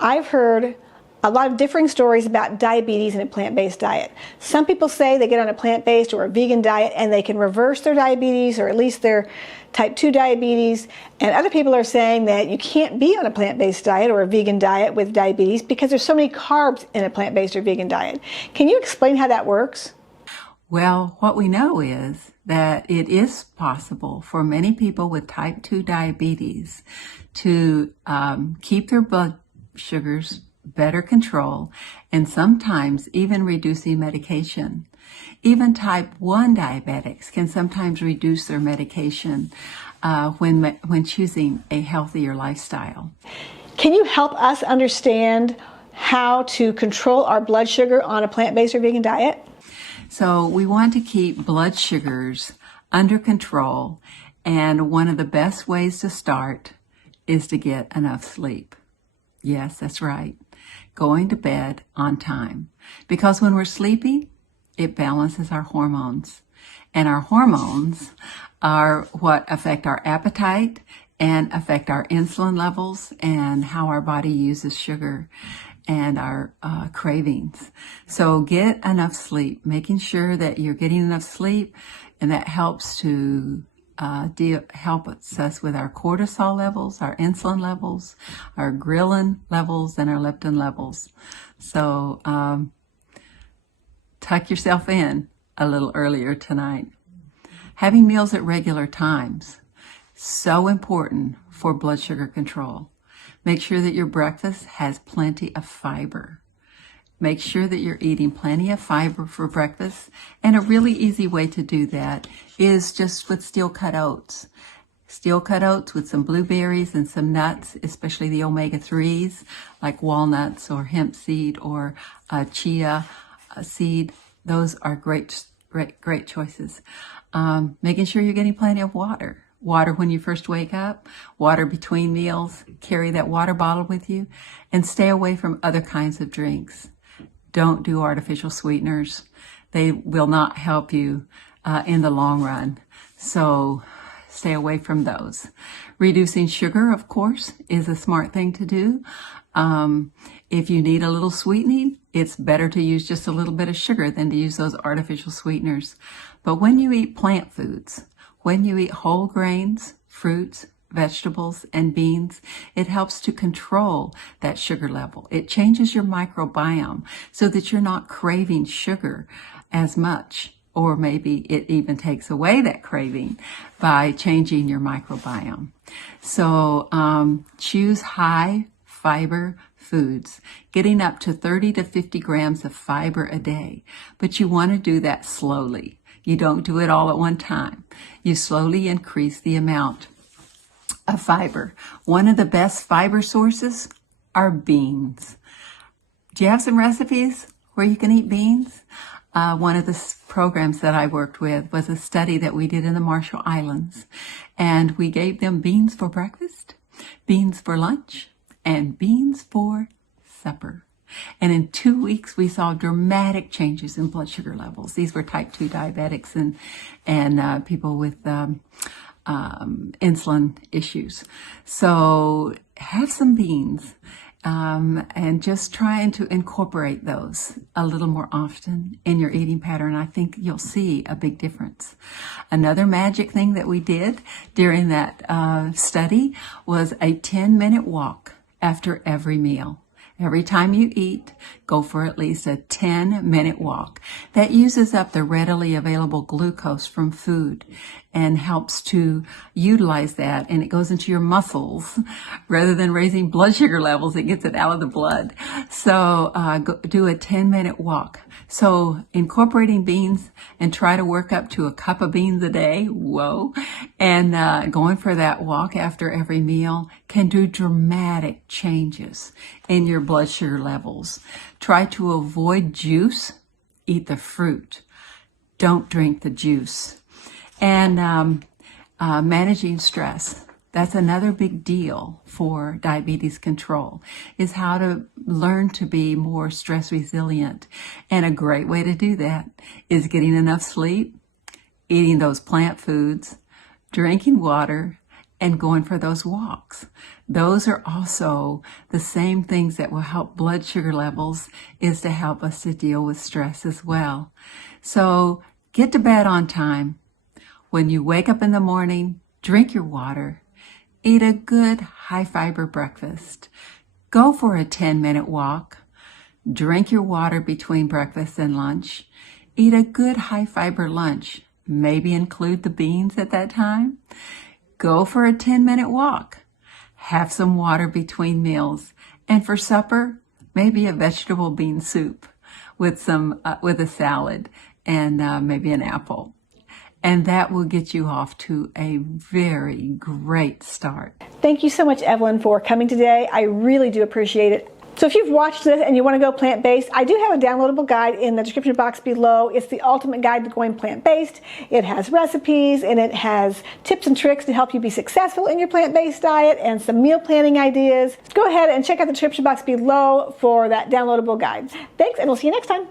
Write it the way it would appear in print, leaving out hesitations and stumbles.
I've heard a lot of differing stories about diabetes in a plant-based diet. Some people say they get on a plant-based or a vegan diet and they can reverse their diabetes, or at least their type 2 diabetes. And other people are saying that you can't be on a plant-based diet or a vegan diet with diabetes because there's so many carbs in a plant-based or vegan diet. Can you explain how that works? Well, what we know is that it is possible for many people with type 2 diabetes to keep their blood sugars better control, and sometimes even reducing medication. Even type 1 diabetics can sometimes reduce their medication when choosing a healthier lifestyle. Can you help us understand how to control our blood sugar on a plant-based or vegan diet? So we want to keep blood sugars under control, and one of the best ways to start is to get enough sleep. Yes, that's right. Going to bed on time. Because when we're sleepy, it balances our hormones. And our hormones are what affect our appetite and affect our insulin levels and how our body uses sugar and our cravings. So get enough sleep, making sure that you're getting enough sleep, and that helps to helps us with our cortisol levels, our insulin levels, our ghrelin levels, and our leptin levels. So tuck yourself in a little earlier tonight. Having meals at regular times, so important for blood sugar control. Make sure that your breakfast has plenty of fiber. Make sure that you're eating plenty of fiber for breakfast. And a really easy way to do that is just with steel-cut oats. Steel-cut oats with some blueberries and some nuts, especially the omega-3s, like walnuts or hemp seed or chia seed. Those are great choices. Making sure you're getting plenty of water. Water when you first wake up, water between meals. Carry that water bottle with you, and stay away from other kinds of drinks. Don't do artificial sweeteners. They will not help you in the long run. So stay away from those. Reducing sugar, of course, is a smart thing to do. If you need a little sweetening, it's better to use just a little bit of sugar than to use those artificial sweeteners. But when you eat plant foods, when you eat whole grains, fruits, vegetables, and beans, it helps to control that sugar level. It changes your microbiome so that you're not craving sugar as much, or maybe it even takes away that craving by changing your microbiome. So choose high fiber foods, getting up to 30 to 50 grams of fiber a day, but you want to do that slowly. You don't do it all at one time. You slowly increase the amount of fiber. One of the best fiber sources are beans. Do you have some recipes where you can eat beans? One of the programs that I worked with was a study that we did in the Marshall Islands, and we gave them beans for breakfast, beans for lunch, and beans for supper. And in 2 weeks, we saw dramatic changes in blood sugar levels. These were type 2 diabetics and people with insulin issues. So have some beans and just trying to incorporate those a little more often in your eating pattern. I think you'll see a big difference. Another magic thing that we did during that study was a 10-minute walk after every meal. Every time you eat, go for at least a 10-minute walk. That uses up the readily available glucose from food and helps to utilize that, and it goes into your muscles. Rather than raising blood sugar levels, it gets it out of the blood. So do a 10-minute walk. So incorporating beans, and try to work up to a cup of beans a day, whoa, and going for that walk after every meal can do dramatic changes in your blood sugar levels. Try to avoid juice, eat the fruit. Don't drink the juice. And managing stress. That's another big deal for diabetes control, is how to learn to be more stress resilient. And a great way to do that is getting enough sleep, eating those plant foods, drinking water, and going for those walks. Those are also the same things that will help blood sugar levels, is to help us to deal with stress as well. So get to bed on time. When you wake up in the morning, drink your water. Eat a good high fiber breakfast. Go for a 10-minute walk. Drink your water between breakfast and lunch. Eat a good high fiber lunch. Maybe include the beans at that time. Go for a 10-minute walk. Have some water between meals. And for supper, maybe a vegetable bean soup with a salad and maybe an apple. And that will get you off to a very great start. Thank you so much, Evelyn, for coming today. I really do appreciate it. So if you've watched this and you want to go plant-based, I do have a downloadable guide in the description box below. It's the ultimate guide to going plant-based. It has recipes and it has tips and tricks to help you be successful in your plant-based diet and some meal planning ideas. Go ahead and check out the description box below for that downloadable guide. Thanks, and we'll see you next time.